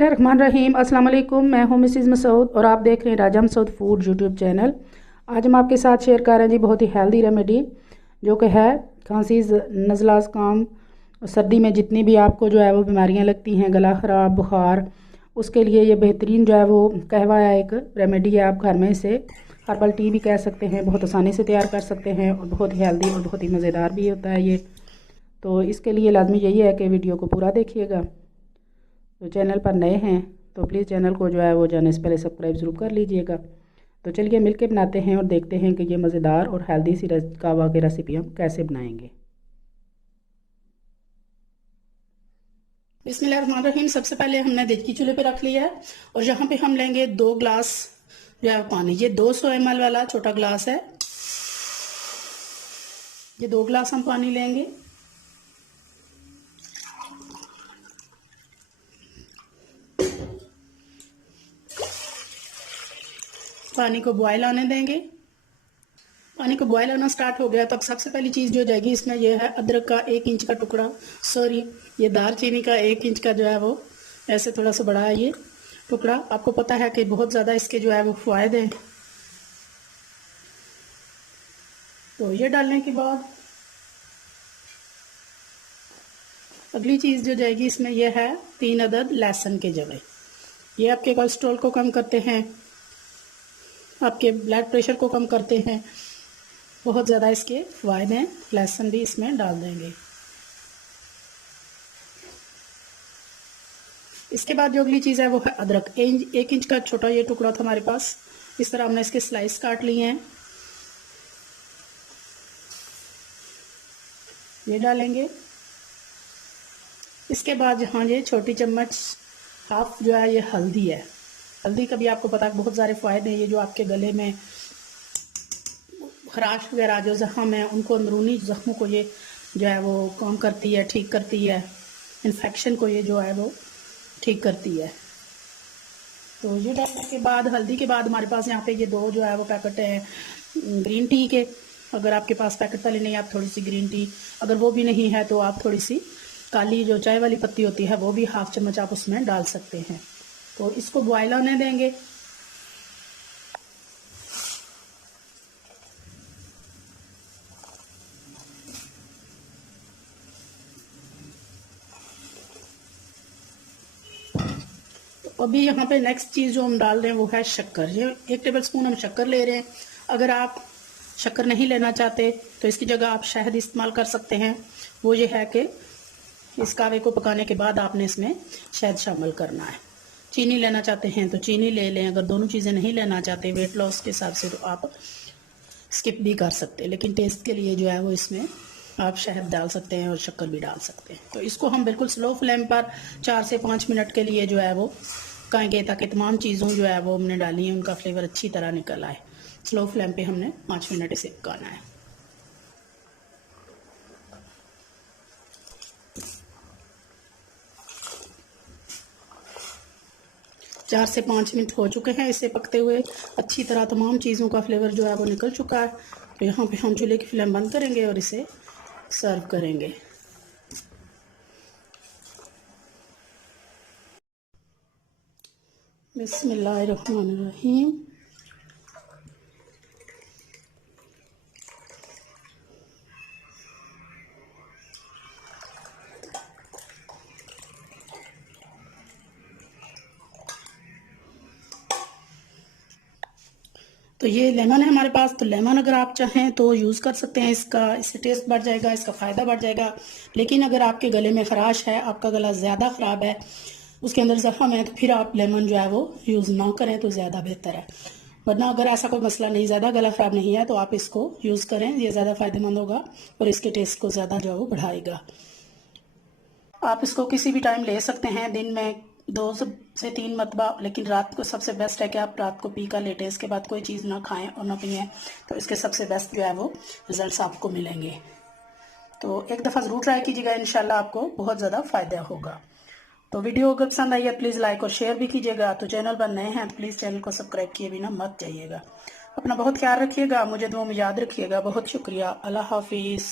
बिस्मिल्लाहिर्रहमानिर्रहीम। अस्सलाम वालेकुम। मैं हूं मिसिज़ मसूद और आप देख रहे हैं राजा मसूद फूड यूट्यूब चैनल। आज हम आपके साथ शेयर कर रहे हैं जी बहुत ही हेल्दी रेमेडी, जो कि है खांसी, नज़ला, ज़ुकाम, सर्दी में जितनी भी आपको जो है वो बीमारियां लगती हैं, गला ख़राब, बुखार, उसके लिए ये बेहतरीन जो है वो कहवा है, एक रेमेडी है। आप घर में इसे हर्बल टी भी कह सकते हैं, बहुत आसानी से तैयार कर सकते हैं और बहुत ही हेल्दी और बहुत ही मज़ेदार भी होता है ये। तो इसके लिए लाजमी यही है कि वीडियो को पूरा देखिएगा। तो चैनल पर नए हैं तो प्लीज़ चैनल को जो है वो जाने से पहले सब्सक्राइब ज़रूर कर लीजिएगा। तो चलिए मिलके बनाते हैं और देखते हैं कि ये मज़ेदार और हेल्दी सी कहवा की रेसिपी हम कैसे बनाएंगे। बिस्मिल्लाहिर्रहमानिर्रहीम। सबसे पहले हमने देसी चूल्हे पे रख लिया है और यहाँ पे हम लेंगे 2 ग्लास जो है पानी। ये 200 ml वाला छोटा ग्लास है, ये 2 ग्लास हम पानी लेंगे। पानी को बॉयल आने देंगे। पानी को बॉयल आना स्टार्ट हो गया तो अब सबसे पहली चीज़ जो जाएगी इसमें ये है अदरक का 1 इंच का टुकड़ा, ये दालचीनी का 1 इंच का जो है वो ऐसे थोड़ा सा बड़ा है ये टुकड़ा। आपको पता है कि बहुत ज़्यादा इसके जो है वो फ़ायदे हैं। तो ये डालने के बाद अगली चीज़ जो जाएगी इसमें यह है 3 अदद लहसुन के जवे। ये आपके कोलेस्ट्रॉल को कम करते हैं, आपके ब्लड प्रेशर को कम करते हैं, बहुत ज़्यादा इसके फ़ायदे हैं। लहसुन भी इसमें डाल देंगे। इसके बाद जो अगली चीज़ है वो है अदरक। 1 इंच का छोटा ये टुकड़ा था हमारे पास, इस तरह हमने इसके स्लाइस काट लिए हैं, ये डालेंगे। इसके बाद यहाँ ये छोटी चम्मच हाफ जो है ये हल्दी है। हल्दी का भी आपको पता है बहुत सारे फ़ायदे हैं। ये जो आपके गले में खराश वगैरह जो ज़ख्म है उनको, अंदरूनी ज़ख्मों को ये जो है वो कम करती है, ठीक करती है। इन्फेक्शन को ये जो है वो ठीक करती है। तो ये डालने के बाद, हल्दी के बाद हमारे पास यहाँ पे ये 2 जो है वो पैकेट हैं ग्रीन टी के। अगर आपके पास पैकेट वाली नहीं, आप थोड़ी सी ग्रीन टी, अगर वो भी नहीं है तो आप थोड़ी सी काली जो चाय वाली पत्ती होती है वो भी हाफ चम्मच आप उसमें डाल सकते हैं। तो इसको बॉयल होने देंगे। तो अभी यहाँ पे नेक्स्ट चीज़ जो हम डाल रहे हैं वो है शक्कर। ये 1 टेबल स्पून हम शक्कर ले रहे हैं। अगर आप शक्कर नहीं लेना चाहते तो इसकी जगह आप शहद इस्तेमाल कर सकते हैं। वो ये है कि इस कहवे को पकाने के बाद आपने इसमें शहद शामिल करना है। चीनी लेना चाहते हैं तो चीनी ले लें। अगर दोनों चीज़ें नहीं लेना चाहते वेट लॉस के हिसाब से तो आप स्किप भी कर सकते हैं, लेकिन टेस्ट के लिए जो है वो इसमें आप शहद डाल सकते हैं और शक्कर भी डाल सकते हैं। तो इसको हम बिल्कुल स्लो फ्लेम पर 4 से 5 मिनट के लिए जो है वो पकाएंगे, ताकि तमाम चीज़ों जो है वो हमने डाली है उनका फ्लेवर अच्छी तरह निकल आए। स्लो फ्लेम पे हमने 5 मिनट इसे पकाना है। चार से 5 मिनट हो चुके हैं इसे पकते हुए। अच्छी तरह तमाम चीज़ों का फ्लेवर जो है वो निकल चुका है। तो यहाँ पे हम चूल्हे की फ्लेम बंद करेंगे और इसे सर्व करेंगे। बिस्मिल्लाहिर्रहमानिर्रहीम। तो ये लेमन है हमारे पास, तो लेमन अगर आप चाहें तो यूज़ कर सकते हैं इसका, इससे टेस्ट बढ़ जाएगा, इसका फ़ायदा बढ़ जाएगा। लेकिन अगर आपके गले में खराश है, आपका गला ज़्यादा ख़राब है, उसके अंदर ज़ख्म है, तो फिर आप लेमन जो है वो यूज़ ना करें तो ज़्यादा बेहतर है। वरना अगर ऐसा कोई मसला नहीं, ज़्यादा गला ख़राब नहीं है, तो आप इसको यूज़ करें, ये ज़्यादा फ़ायदेमंद होगा और इसके टेस्ट को ज़्यादा जो है वो बढ़ाएगा। आप इसको किसी भी टाइम ले सकते हैं, दिन में 2 से 3 मरतबा, लेकिन रात को सबसे बेस्ट है कि आप रात को पी कर लेटें, इसके बाद कोई चीज़ ना खाएं और ना पिएं। तो इसके सबसे बेस्ट जो है वो रिजल्ट्स आपको मिलेंगे। तो एक दफ़ा ज़रूर ट्राई कीजिएगा, इंशाल्लाह आपको बहुत ज़्यादा फ़ायदा होगा। तो वीडियो अगर पसंद आई है प्लीज़ लाइक और शेयर भी कीजिएगा। तो चैनल पर नए हैं तो प्लीज़ चैनल को सब्सक्राइब किए बिना मत जाइएगा। अपना बहुत ख्याल रखिएगा, मुझे दुआ में याद रखिएगा। बहुत शुक्रिया। अल्लाह हाफिज़।